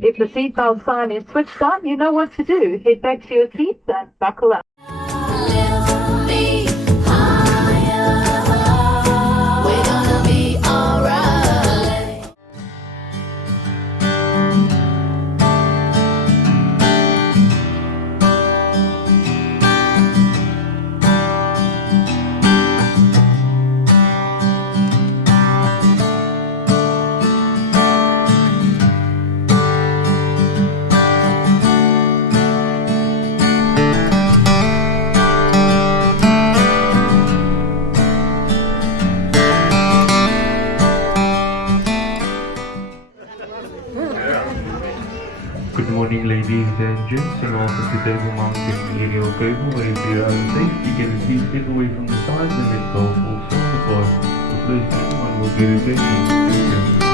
If the seatbelt sign is switched on, you know what to do. Head back to your seats and buckle up. Lift me higher. We're gonna be alright. Good morning, ladies and gents, and welcome to Table Mountain in your cable, where for your own safety, get a seat, step away from the sides and let go full circle. If those gentlemen will get a session.